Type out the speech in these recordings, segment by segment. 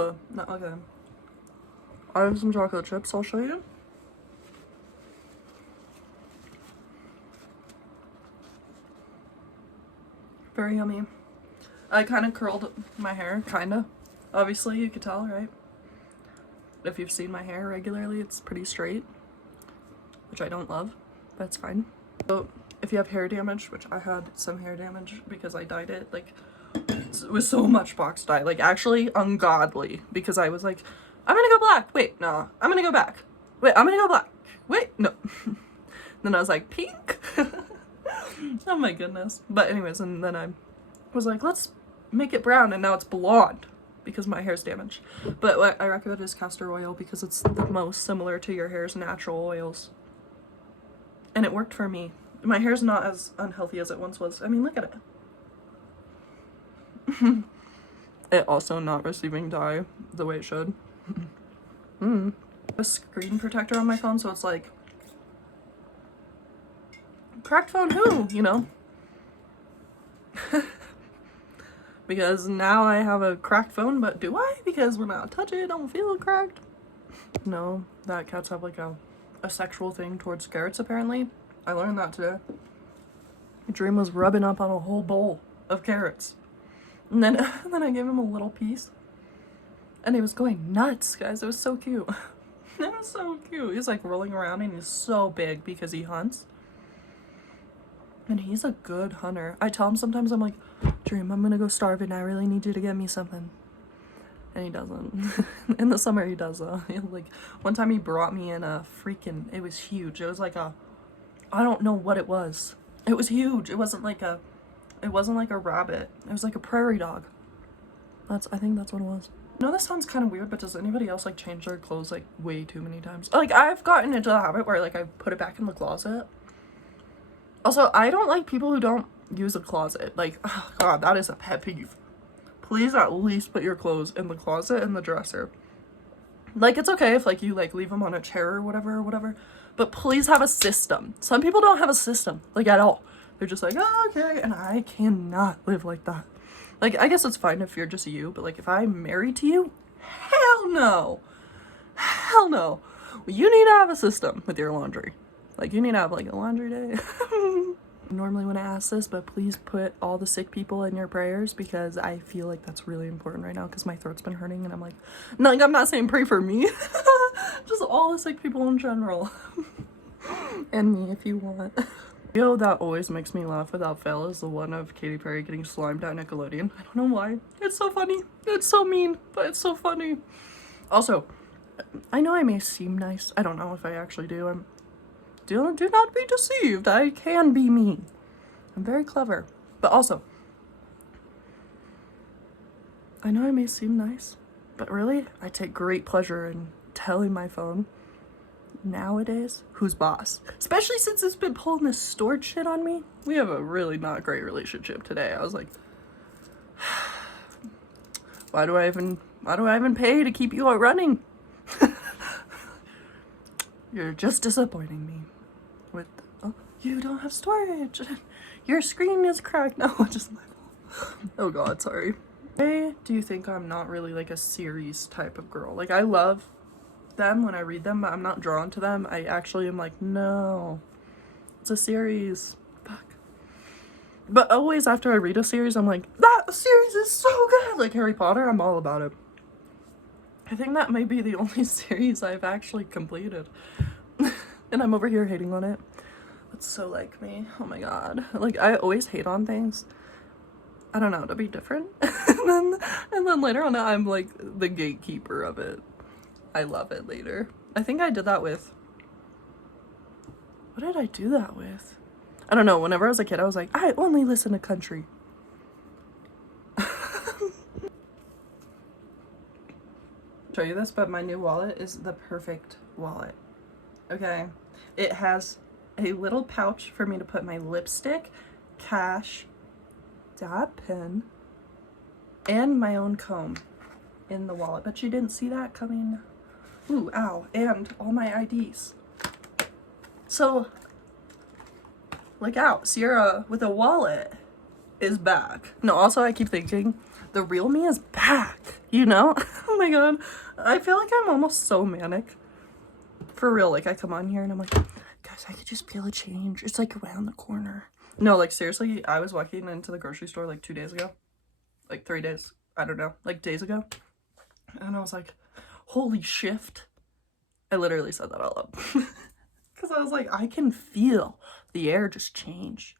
Ooh, no, okay. I have some chocolate chips, I'll show you. Very yummy. I kind of curled my hair, kind of. Obviously, you could tell, right? If you've seen my hair regularly, it's pretty straight, which I don't love, but it's fine. So, if you have hair damage, which I had some hair damage because I dyed it, like, it was so much box dye, like, actually ungodly, because I was like, I'm gonna go black, wait, no, I'm gonna go back, wait, I'm gonna go black, wait, no. Then I was like, pink? Oh my goodness. But anyways, and then I was like, let's make it brown, and now it's blonde because my hair's damaged. But what I recommend is castor oil because it's the most similar to your hair's natural oils. And it worked for me. My hair's not as unhealthy as it once was. I mean, look at it. It also not receiving dye the way it should. A screen protector on my phone, so it's like, cracked phone who, you know? Because now I have a cracked phone, but do I? Because when I touch it, I don't feel cracked. No, that cats have like a sexual thing towards carrots, apparently. I learned that today. Dream was rubbing up on a whole bowl of carrots. And then, I gave him a little piece. And he was going nuts, guys. It was so cute. It was so cute. He's like rolling around and he's so big because he hunts. And he's a good hunter. I tell him sometimes, I'm like, Dream, I'm gonna go starving. I really need you to get me something. And he doesn't. In the summer he does though. Like, one time he brought me in a freaking, it was huge. It was like a, I don't know what it was. It was huge. It wasn't like a rabbit. It was like a prairie dog. I think that's what it was. No, this sounds kind of weird, but does anybody else like change their clothes like way too many times? Like, I've gotten into the habit where like I put it back in the closet. Also, I don't like people who don't use a closet. Like, oh god, that is a pet peeve. Please at least put your clothes in the closet and the dresser. Like, it's okay if like you like leave them on a chair or whatever, but please have a system. Some people don't have a system, like, at all. They're just like, oh, okay, and I cannot live like that. Like, I guess it's fine if you're just you, but like if I'm married to you, hell no. Hell no. You need to have a system with your laundry. Like, you need to have like a laundry day. Normally when I ask this, but please put all the sick people in your prayers because I feel like that's really important right now because my throat's been hurting and I'm like, no, like, I'm not saying pray for me. Just all the sick people in general. And me if you want. You know, that always makes me laugh without fail is the one of Katy Perry getting slimed at Nickelodeon. I don't know why. It's so funny. It's so mean, but it's so funny. Also, I know I may seem nice. I don't know if I actually do. Do not be deceived. I can be mean. I'm very clever. But also, I know I may seem nice, but really, I take great pleasure in telling my phone nowadays who's boss. Especially since it's been pulling this storage shit on me. We have a really not great relationship today. I was like, why do I even pay to keep you all running? You're just disappointing me with, oh, you don't have storage. Your screen is cracked. No, just my fault. Oh god, sorry. Why do you think I'm not really like a series type of girl? Like, I love them when I read them, but I'm not drawn to them. I actually am like, no, it's a series. Fuck. But always after I read a series, I'm like, that series is so good. Like Harry Potter, I'm all about it. I think that may be the only series I've actually completed. And I'm over here hating on it. That's so like me. Oh my god. Like, I always hate on things. I don't know, to be different. and then later on I'm like the gatekeeper of it. I love it later. I think I did that with, what did I do that with? I don't know. Whenever I was a kid, I was like, I only listen to country. Show you this, but my new wallet is the perfect wallet. Okay, it has a little pouch for me to put my lipstick, cash, dab pen, and my own comb in the wallet. But you didn't see that coming. Ooh, ow, and all my IDs. So, look out, Sierra with a wallet is back. No, also I keep thinking The real me is back, you know? Oh my god. I feel like I'm almost so manic. For real, like I come on here and I'm like, guys, I could just feel a change. It's like around the corner. No, like seriously, I was walking into the grocery store like 2 days ago. Like 3 days. I don't know. Like days ago. And I was like, holy shift. I literally said that out loud. Because I was like, I can feel the air just change.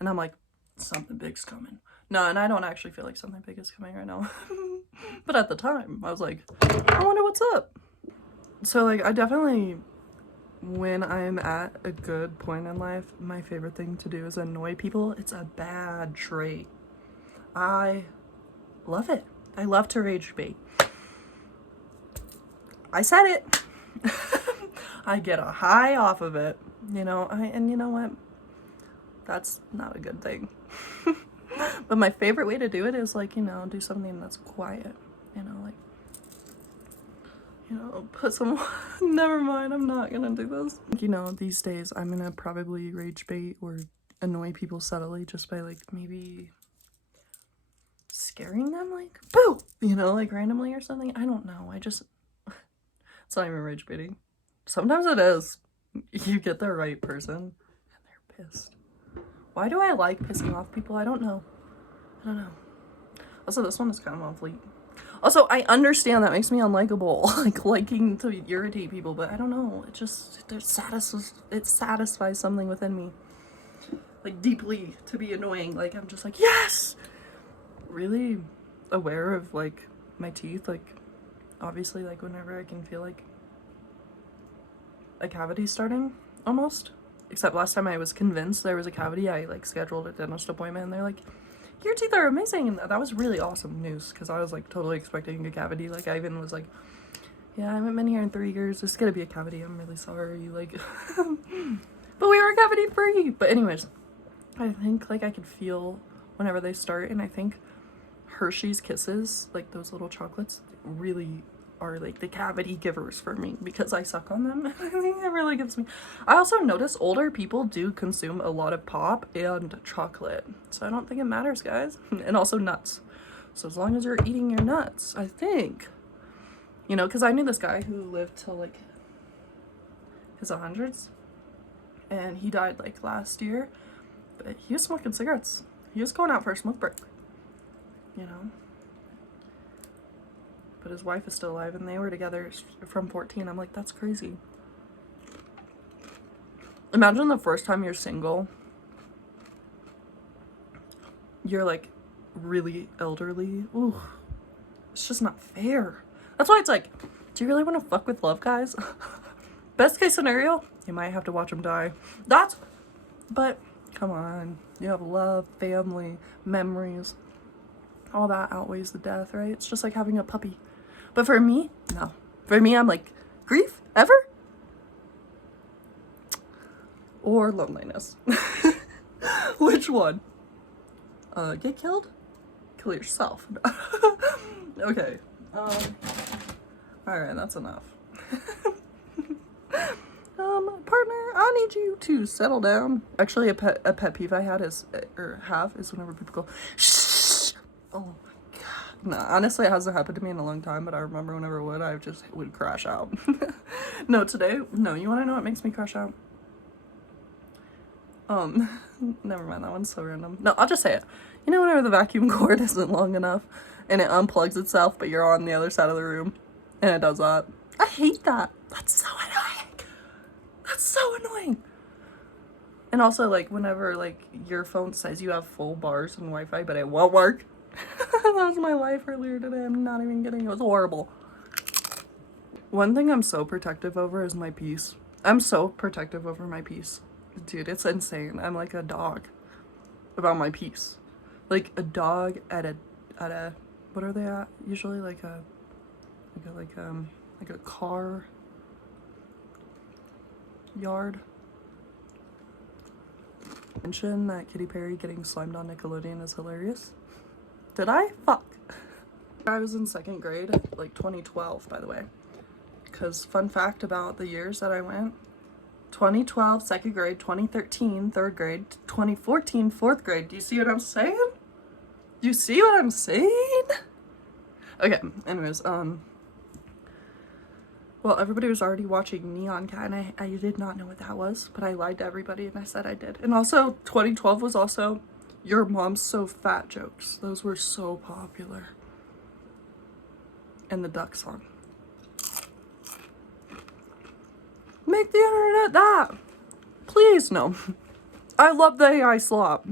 And I'm like, something big's coming. No, and I don't actually feel like something big is coming right now. But at the time, I was like, I wonder what's up. So, like, I definitely, when I'm at a good point in life, my favorite thing to do is annoy people. It's a bad trait. I love it. I love to rage bait. I said it. I get a high off of it, you know, and you know what? That's not a good thing. But my favorite way to do it is like, you know, do something that's quiet, you know, like, you know, put some, never mind, I'm not gonna do this. You know, these days I'm gonna probably rage bait or annoy people subtly just by like maybe scaring them, like, boo, you know, like randomly or something. I don't know. It's not even rage baiting. Sometimes it is. You get the right person and they're pissed. Why do I like pissing off people? I don't know. Also, this one is kind of on fleek. Also, I understand that makes me unlikable, like liking to irritate people, but I don't know. It just, it satisfies something within me. Like deeply to be annoying. Like I'm just like, yes! Really aware of like my teeth. Like obviously like whenever I can feel like a cavity starting almost. Except last time I was convinced there was a cavity, I like scheduled a dentist appointment and they're like, your teeth are amazing. And that was really awesome news because I was like totally expecting a cavity. Like I even was like, yeah, I haven't been here in 3 years. There's gonna be a cavity. I'm really sorry. Like, but we were cavity free. But anyways, I think like I could feel whenever they start, and I think Hershey's Kisses, like those little chocolates, really are like the cavity givers for me because I suck on them. I think it really gives me. I also notice older people do consume a lot of pop and chocolate, so I don't think it matters, guys. And also nuts. So as long as you're eating your nuts, I think, you know, because I knew this guy who lived till like his 100s, and he died like last year, but he was smoking cigarettes. He was going out for a smoke break, you know. But his wife is still alive and they were together from 14. I'm like, that's crazy. Imagine the first time you're single. You're like really elderly. Ooh, it's just not fair. That's why it's like, do you really want to fuck with love, guys? Best case scenario, you might have to watch him die. But come on. You have love, family, memories. All that outweighs the death, right? It's just like having a puppy. But for me, no. For me, I'm like, grief? Ever? Or loneliness. Which one? Get killed? Kill yourself. Okay. Alright, that's enough. Partner, I need you to settle down. Actually, a pet peeve I had is, is whenever people go, shh. Oh. No, honestly, it hasn't happened to me in a long time, but I remember whenever it would, I just would crash out. No, you want to know what makes me crash out? Never mind, that one's so random. No, I'll just say it. You know whenever the vacuum cord isn't long enough, and it unplugs itself, but you're on the other side of the room, and it does that? I hate that. That's so annoying. That's so annoying. And also, like, whenever, like, your phone says you have full bars and Wi-Fi, but it won't work. That was my life earlier today. I'm not even kidding. It was horrible. One thing I'm so protective over is my peace. I'm so protective over my peace. Dude, it's insane. I'm like a dog about my peace. Like a dog at a what are they at? Usually like a car yard. Mention that Katy Perry getting slimed on Nickelodeon is hilarious. Did I? Fuck. I was in 2nd grade, like 2012, by the way. Because fun fact about the years that I went, 2012, 2nd grade, 2013, 3rd grade, 2014, 4th grade. Do you see what I'm saying? You see what I'm saying? Okay, anyways, well, everybody was already watching Neon Cat, and I did not know what that was, but I lied to everybody and I said I did. And also, 2012 was also Your Mom's So Fat jokes. Those were so popular. And the duck song. Make the internet that. Please, no. I love the AI slop.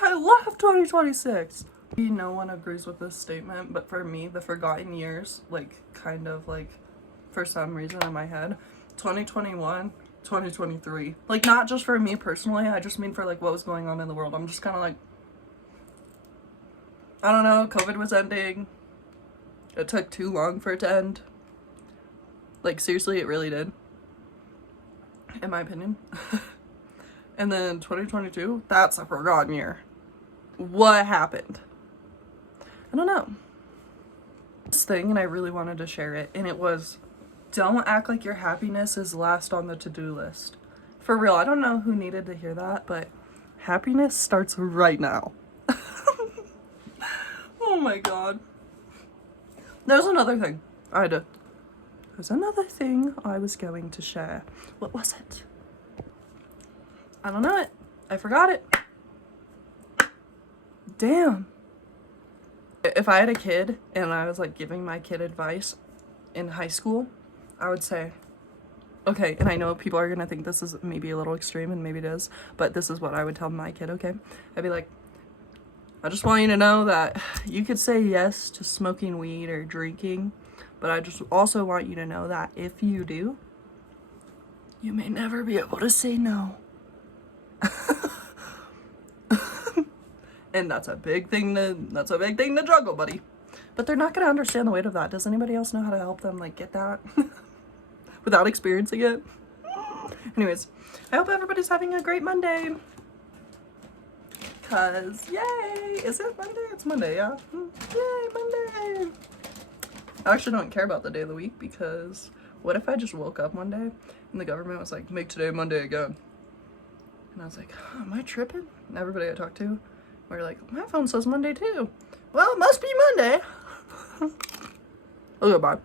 I love 2026. No one agrees with this statement, but for me, the forgotten years, like, kind of like, for some reason in my head, 2021, 2023. Like, not just for me personally, I just mean for, like, what was going on in the world. I'm just kind of like, I don't know, COVID was ending. It took too long for it to end. Like, seriously, it really did. In my opinion. And then 2022, that's a forgotten year. What happened? I don't know. This thing, and I really wanted to share it, and it was, don't act like your happiness is last on the to-do list. For real, I don't know who needed to hear that, but happiness starts right now. Oh my god. There's another thing There's another thing I was going to share. What was it? I don't know it. I forgot it. Damn. If I had a kid and I was like giving my kid advice in high school, I would say, okay, and I know people are gonna think this is maybe a little extreme, and maybe it is, but this is what I would tell my kid, okay? I'd be like, I just want you to know that you could say yes to smoking weed or drinking, but I just also want you to know that if you do, you may never be able to say no. And that's a big thing to juggle, buddy. But they're not gonna understand the weight of that. Does anybody else know how to help them like get that without experiencing it? Anyways, I hope everybody's having a great Monday. Cause yay! Is it Monday? It's Monday, yeah. Yay, Monday! I actually don't care about the day of the week, because what if I just woke up one day and the government was like, make today Monday again? And I was like, oh, am I tripping? And everybody I talked to were like, my phone says Monday too. Well, it must be Monday. Okay, bye.